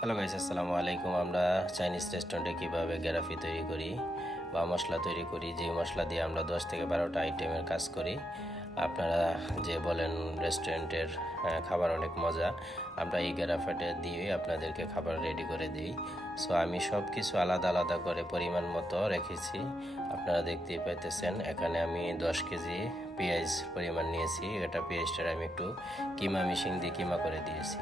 Hello guys, আসসালামু আলাইকুম। আমরা চাইনিজ রেস্টুরেন্টে কীভাবে গ্যারাফি তৈরি করি বা মশলা তৈরি করি, যে মশলা দিয়ে আমরা 10 থেকে 12টা আইটেমের কাজ করি। আপনারা যে বলেন রেস্টুরেন্টের খাবার অনেক মজা, আমরা এই গ্যারাফিটা দিয়ে আপনাদেরকে খাবার রেডি করে দিই। সো আমি সব কিছু আলাদা আলাদা করে পরিমাণ মতো রেখেছি। আপনারা দেখতেই পাইতেছেন, এখানে আমি 10 কেজি পেঁয়াজ পরিমাণ নিয়েছি। এটা পেঁয়াজটার আমি একটু কিমা মেশিন দিয়ে কিমা করে দিয়েছি।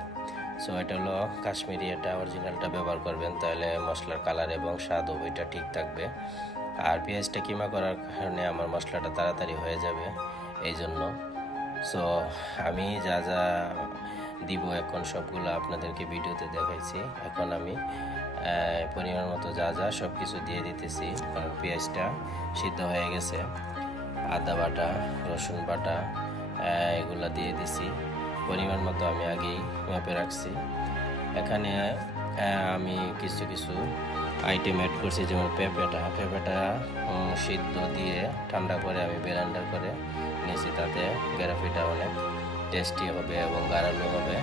সো এটা হলো কাশ্মীরি, এটা অরিজিনালটা ব্যবহার করবেন, তাহলে মশলার কালার এবং স্বাদ ওইটা ঠিক থাকবে। আর পেঁয়াজটা কিমা করার কারণে আমার মশলাটা তাড়াতাড়ি হয়ে যাবে, এই জন্য। সো আমি যা যা দিব এখন সবগুলো আপনাদেরকে ভিডিওতে দেখাইছি। এখন আমি পরিমাণ মতো যা যা সব কিছু দিয়ে দিতেছি, কারণ পেঁয়াজটা সিদ্ধ হয়ে গেছে। আদা বাটা, রসুন বাটা এগুলা দিয়ে দিছি পরিমাণ মতো, আমি আগেই মেপে রাখছি। এখানে আমি কিছু কিছু আইটেম অ্যাড করছি, যেমন পেঁপেটা সিদ্ধ দিয়ে ঠান্ডা করে আমি ব্লেন্ডার করে নিয়েছি। তাতে গ্যারাফিটা অনেক টেস্টি হবে এবং গাঢ় হবে।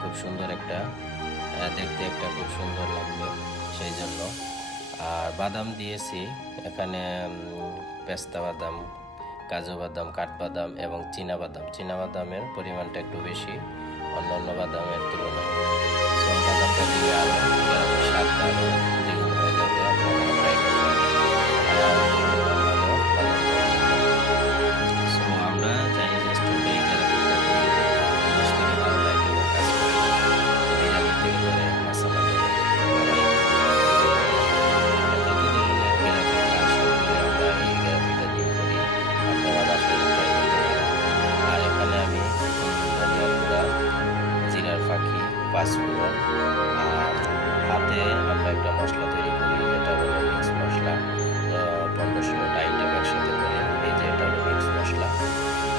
খুব সুন্দর একটা দেখতে খুব সুন্দর লাগবে, সেই জন্য। আর বাদাম দিয়েছি এখানে, পেস্তা বাদাম, কাজু বাদাম, কাঠবাদাম এবং চীনাবাদামের পরিমাণটা একটু বেশি অন্য বাদামের তুলনায়। সো বাদামটা দিয়ে আরও স্বাদটা আরও দ্বিগুণ হয়ে যাবে। আপনারা ট্রাই করবেন। সো আমরা চাইনিজ রেস্টুরেন্টে দশ থেকে 12টা আইটেমের কাজ করি। বিরিয়ানি থেকে ধরে মশলা ধরে যত ধরনের গ্যারাফির কাজ সবগুলো আমরা এই গ্যারাফিটা দিয়ে করি। আপনারা বাসায় ট্রাই করতে পারেন। আর এখানে আমি ধনিয়া গুঁড়া, জিরার ফাঁকি, পাঁচফোড়ন, আর হাতে আমরা একটা মশলা তৈরি করি, যেটা হলো মিক্স মশলা। 15-16টা আইটেম একসাথে করে, এই যে এটা হলো মিক্স মশলা,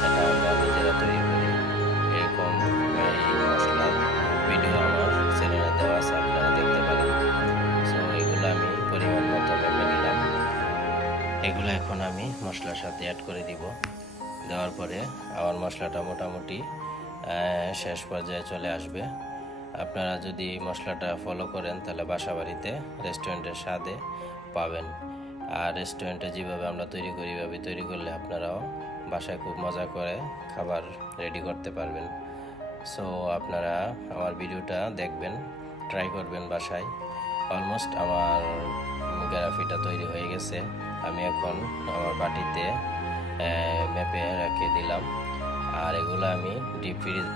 এটা আমরা নিজেরা তৈরি করি। এরকম এই মশলার ভিডিও আমার চ্যানেলে দেওয়া আছে, আপনারা দেখতে পারেন। সো এগুলো আমি পরিমাণ মতো মেপে নিলাম। এগুলো এখন আমি মশলার সাথে অ্যাড করে দিব। দেওয়ার পরে আমার মশলাটা মোটামুটি শেষ পর্যায়ে চলে আসবে। আপনারা যদি মশলাটা ফলো করেন, তাহলে বাসা বাড়িতে রেস্টুরেন্টের স্বাদে পাবেন। আর রেস্টুরেন্টে যেভাবে আমরা তৈরি করি, এভাবে তৈরি করলে আপনারাও বাসায় খুব মজা করে খাবার রেডি করতে পারবেন। সো আপনারা আমার ভিডিওটা দেখবেন, ট্রাই করবেন বাসায়। অলমোস্ট আমার গ্যারাফিটা তৈরি হয়ে গেছে। আমি এখন আমার বাটিতে মেপে রেখে দিলাম। আর এগুলো আমি ডিপ ফ্রিজ